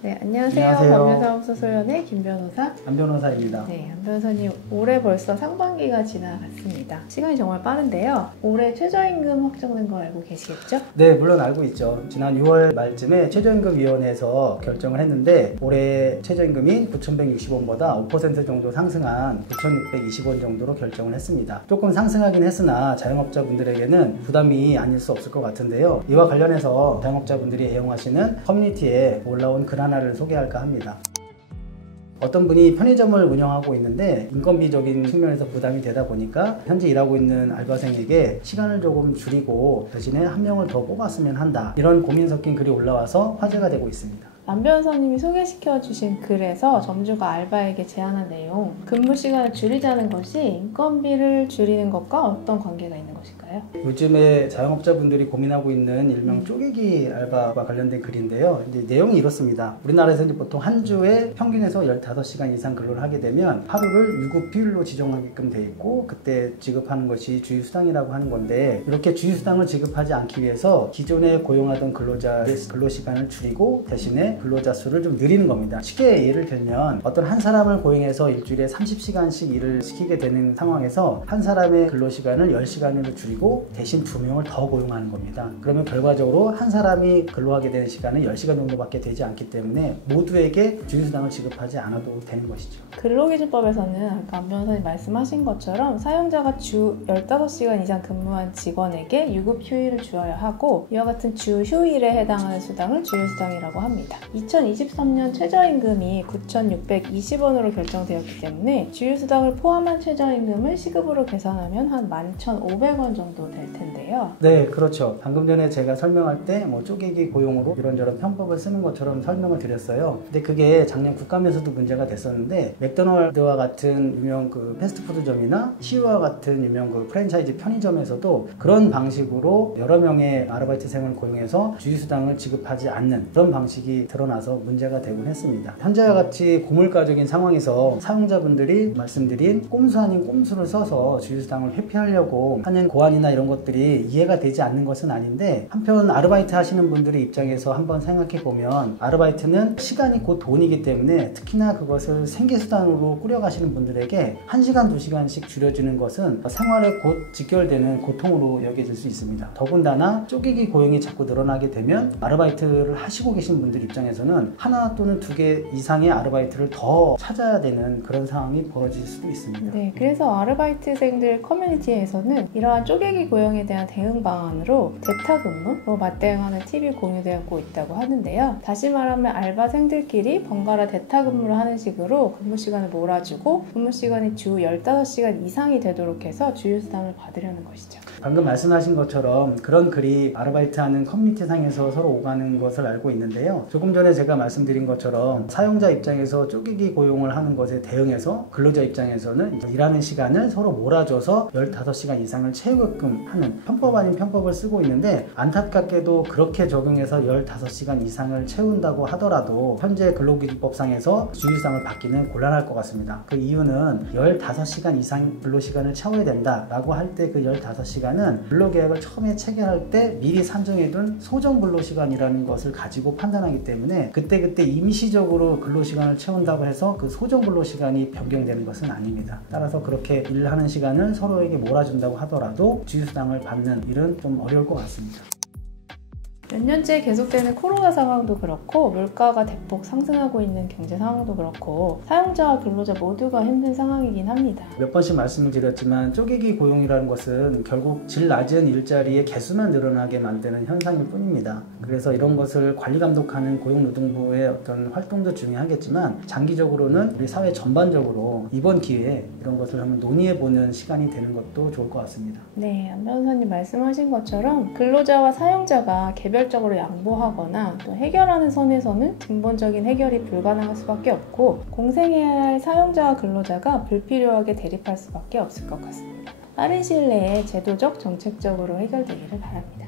네, 안녕하세요. 안녕하세요. 법률사무소소연의 김 변호사. 안 변호사입니다. 네, 안 변호사님, 올해 벌써 상반기가 지나갔습니다. 시간이 정말 빠른데요. 올해 최저임금 확정된 거 알고 계시겠죠? 네, 물론 알고 있죠. 지난 6월 말쯤에 최저임금위원회에서 결정을 했는데 올해 최저임금이 9,160원보다 5% 정도 상승한 9,620원 정도로 결정을 했습니다. 조금 상승하긴 했으나 자영업자분들에게는 부담이 아닐 수 없을 것 같은데요. 이와 관련해서 자영업자분들이 애용하시는 커뮤니티에 올라온 글 하나를 소개할까 합니다. 어떤 분이 편의점을 운영하고 있는데 인건비적인 측면에서 부담이 되다 보니까 현재 일하고 있는 알바생에게 시간을 조금 줄이고 대신에 한 명을 더 뽑았으면 한다, 이런 고민 섞인 글이 올라와서 화제가 되고 있습니다. 안 변호사님이 소개시켜 주신 글에서 점주가 알바에게 제안한 내용, 근무 시간을 줄이자는 것이 인건비를 줄이는 것과 어떤 관계가 있는 것일까요? 요즘에 자영업자분들이 고민하고 있는 일명 쪼개기 알바와 관련된 글인데요. 이제 내용이 이렇습니다. 우리나라에서 이제 보통 한 주에 평균에서 15시간 이상 근로를 하게 되면 하루를 유급휴일로 지정하게끔 돼 있고, 그때 지급하는 것이 주휴수당이라고 하는 건데, 이렇게 주휴수당을 지급하지 않기 위해서 기존에 고용하던 근로자의 근로시간을 줄이고 대신에 근로자 수를 좀 늘리는 겁니다. 쉽게 예를 들면 어떤 한 사람을 고용해서 일주일에 30시간씩 일을 시키게 되는 상황에서 한 사람의 근로시간을 10시간으로 줄이고 대신 2명을 더 고용하는 겁니다. 그러면 결과적으로 한 사람이 근로하게 되는 시간은 10시간 정도밖에 되지 않기 때문에 모두에게 주휴수당을 지급하지 않아도 되는 것이죠. 근로기준법에서는 아까 안 변호사님 말씀하신 것처럼 사용자가 주 15시간 이상 근무한 직원에게 유급휴일을 주어야 하고, 이와 같은 주휴일에 해당하는 수당을 주휴수당이라고 합니다. 2023년 최저임금이 9,620원으로 결정되었기 때문에 주휴수당을 포함한 최저임금을 시급으로 계산하면 한 11,500원 정도 될 텐데요. 네, 그렇죠. 방금 전에 제가 설명할 때 쪼개기 고용으로 이런저런 편법을 쓰는 것처럼 설명을 드렸어요. 근데 그게 작년 국감에서도 문제가 됐었는데, 맥도날드와 같은 유명 패스트푸드점이나 CU와 같은 유명 프랜차이즈 편의점에서도 그런 방식으로 여러 명의 아르바이트생을 고용해서 주휴수당을 지급하지 않는 그런 방식이 드러나서 문제가 되곤 했습니다. 현재와 같이 고물가적인 상황에서 사용자분들이 말씀드린 꼼수 아닌 꼼수를 써서 주휴수당을 회피하려고 하는 고안이나 이런 것들이 이해가 되지 않는 것은 아닌데, 한편 아르바이트 하시는 분들의 입장에서 한번 생각해 보면 아르바이트는 시간이 곧 돈이기 때문에 특히나 그것을 생계수단으로 꾸려가시는 분들에게 1시간, 2시간씩 줄여주는 것은 생활에 곧 직결되는 고통으로 여겨질 수 있습니다. 더군다나 쪼개기 고용이 자꾸 늘어나게 되면 아르바이트를 하시고 계신 분들 입장에서는 하나 또는 2개 이상의 아르바이트를 더 찾아야 되는 그런 상황이 벌어질 수도 있습니다. 네, 그래서 아르바이트생들 커뮤니티에서는 이러한 쪼개기 고용에 대한 대응 방안으로 재타근무로 맞대응하는 팁이 공유되고 있다고 하는데요. 다시 말하면 알바생들끼리 번갈아 재타근무를 하는 식으로 근무 시간을 몰아주고 근무 시간이 주 15시간 이상이 되도록 해서 주휴수당을 받으려는 것이죠. 방금 말씀하신 것처럼 그런 글이 아르바이트하는 커뮤니티 상에서 서로 오가는 것을 알고 있는데요. 조금 전에 제가 말씀드린 것처럼 사용자 입장에서 쪼개기 고용을 하는 것에 대응해서 근로자 입장에서는 일하는 시간을 서로 몰아줘서 15시간 이상을 채우게끔 하는 편법 아닌 편법을 쓰고 있는데, 안타깝게도 그렇게 적용해서 15시간 이상을 채운다고 하더라도 현재 근로기준법상에서 주휴수당을 받기는 곤란할 것 같습니다. 그 이유는 15시간 이상 근로시간을 채워야 된다라고 할 때 그 15시간은 근로계약을 처음에 체결할 때 미리 산정해둔 소정 근로시간이라는 것을 가지고 판단하기 때문에 그때그때 임시적으로 근로시간을 채운다고 해서 그 소정 근로시간이 변경되는 것은 아닙니다. 따라서 그렇게 일하는 시간을 서로에게 몰아준다고 하더라도 주휴수당을 받는 일은 좀 어려울 것 같습니다. 몇 년째 계속되는 코로나 상황도 그렇고 물가가 대폭 상승하고 있는 경제 상황도 그렇고 사용자와 근로자 모두가 힘든 상황이긴 합니다. 몇 번씩 말씀을 드렸지만 쪼개기 고용이라는 것은 결국 질 낮은 일자리의 개수만 늘어나게 만드는 현상일 뿐입니다. 그래서 이런 것을 관리 감독하는 고용노동부의 어떤 활동도 중요하겠지만 장기적으로는 우리 사회 전반적으로 이번 기회에 이런 것을 한번 논의해보는 시간이 되는 것도 좋을 것 같습니다. 네, 안 변호사님 말씀하신 것처럼 근로자와 사용자가 개별적으로 양보하거나 또 해결하는 선에서는 근본적인 해결이 불가능할 수밖에 없고, 공생해야 할 사용자와 근로자가 불필요하게 대립할 수밖에 없을 것 같습니다. 빠른 시일 내에 제도적, 정책적으로 해결되기를 바랍니다.